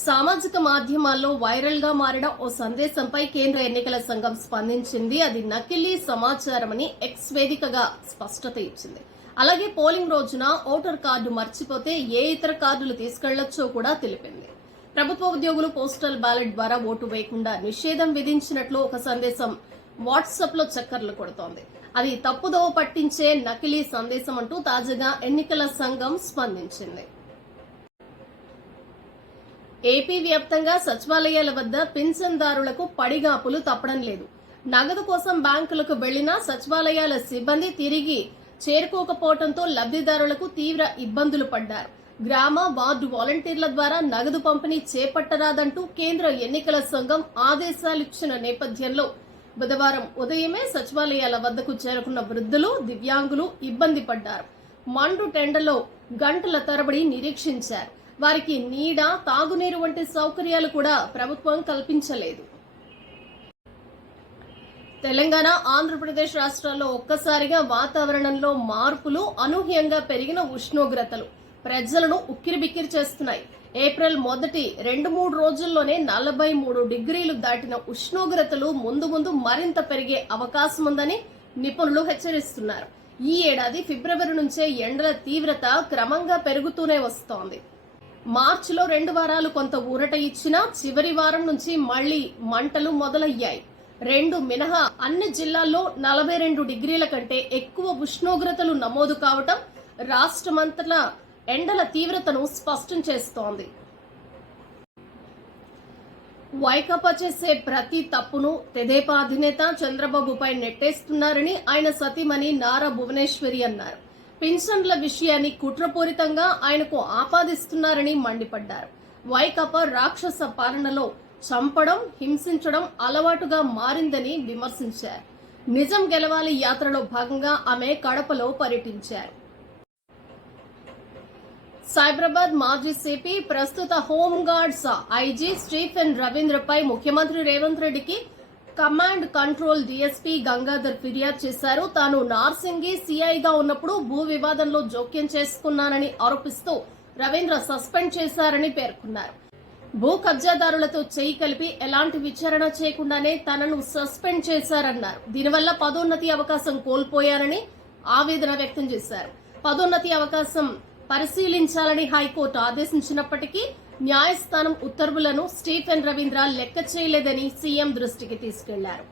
సామాజిక మాధ్యమాల్లో వైరల్గా మారిన ఓ సందేశంపై కేంద్ర ఎన్నికల సంఘం స్పందించింది. అది నకిలీ సమాచారమని ఎక్స్ వేదికగా స్పష్టత ఇచ్చింది. అలాగే పోలింగ్ రోజున ఓటర్ కార్డు మర్చిపోతే ఏ ఇతర కార్డులు తీసుకెళ్ళొచ్చో కూడా తెలిపింది. ప్రభుత్వ ఉద్యోగులు పోస్టల్ బ్యాలెట్ ద్వారా ఓటు వేయకుండా నిషేధం విధించినట్లు ఒక సందేశం వాట్సాప్లో చక్కర్లు కొడుతోంది. అది తప్పుదోవ పట్టించే నకిలీ సందేశం అంటూ తాజాగా ఎన్నికల సంఘం స్పందించింది. ఏపీ వ్యాప్తంగా సచివాలయాల వద్ద పింఛన్దారులకు పడిగాపులు తప్పడం లేదు. నగదు కోసం బ్యాంకులకు వెళ్ళినా సచివాలయాల సిబ్బంది తిరిగి చేరుకోకపోవడంతో లబ్ధిదారులకు తీవ్ర ఇబ్బందులు పడ్డారు. గ్రామ వార్డు వాలంటీర్ల ద్వారా నగదు పంపిణీ చేపట్టరాదంటూ కేంద్ర ఎన్నికల సంఘం ఆదేశాలిచ్చిన నేపథ్యంలో బుధవారం ఉదయమే సచివాలయాల వద్దకు చేరుకున్న వృద్ధులు దివ్యాంగులు ఇబ్బంది పడ్డారు. మండు టెండలో గంటల తరబడి నిరీక్షించారు. వారికి నీడ తాగునీరు వంటి సౌకర్యాలు కూడా ప్రభుత్వం కల్పించలేదు. తెలంగాణ ఆంధ్రప్రదేశ్ రాష్ట్రాల్లో ఒక్కసారిగా వాతావరణంలో మార్పులు అనూహ్యంగా పెరిగిన ఉష్ణోగ్రతలు ప్రజలను ఉక్కిరిబిక్కిరి చేస్తున్నాయి. ఏప్రిల్ మొదటి రెండు మూడు రోజుల్లోనే నలభై మూడు డిగ్రీలు దాటిన ఉష్ణోగ్రతలు ముందు ముందు మరింత పెరిగే అవకాశం ఉందని నిపుణులు హెచ్చరిస్తున్నారు. ఈ ఏడాది ఫిబ్రవరి నుంచే ఎండల తీవ్రత క్రమంగా పెరుగుతూనే వస్తోంది. మార్చిలో రెండు వారాలు కొంత ఊరట ఇచ్చినా చివరి వారం నుంచి మళ్ళీ మంటలు మొదలయ్యాయి. రెండు మినహా అన్ని జిల్లాల్లో నలభై రెండు డిగ్రీల కంటే ఎక్కువ ఉష్ణోగ్రతలు నమోదు కావటం రాష్ట్రమంతటా ఎండల తీవ్రతను స్పష్టం చేస్తోంది. వైకాపా చేసే ప్రతి తప్పును తెదేపా అధినేత చంద్రబాబుపై నెట్టేస్తున్నారని ఆయన సతీమణి నారా భువనేశ్వరి అన్నారు. పింఛన్ల విషయాన్ని కుట్రపూరితంగా ఆయనకు ఆపాదిస్తున్నారని మండిపడ్డారు. వైకాపా రాక్షస పాలనలో చంపడం హింసించడం అలవాటుగా మారిందని విమర్శించారు. నిజం గెలవాలి యాత్రలో భాగంగా ఆమె కడపలో పర్యటించారు. సైబరాబాద్ మాజీ సిపి ప్రస్తుత హోంగార్డ్స్ ఐజీ స్టీఫెన్ రవీంద్రపై ముఖ్యమంత్రి రేవంత్ రెడ్డికి కమాండ్ కంట్రోల్ డీఎస్పీ గంగాధర్ ఫిర్యాదు చేశారు. తాను నార్సింగి సీఐగా ఉన్నప్పుడు భూ వివాదంలో జోక్యం చేసుకున్నానని ఆరోపిస్తూ రవీంద్ర సస్పెండ్ చేశారని పేర్కొన్నారు. భూ కబ్జాదారులతో చేయి కలిపి ఎలాంటి విచారణ చేయకుండానే తనను సస్పెండ్ చేశారన్నారు. దీనివల్ల పదోన్నతి అవకాశం కోల్పోయారని ఆవేదన వ్యక్తం చేశారు. పదోన్నతి అవకాశం పరిశీలించాలని హైకోర్టు ఆదేశించినప్పటికీ న్యాయస్థానం ఉత్తర్వులను స్టీఫెన్ రవీంద్ర లెక్క చేయలేదని సీఎం దృష్టికి తీసుకెళ్ళారు.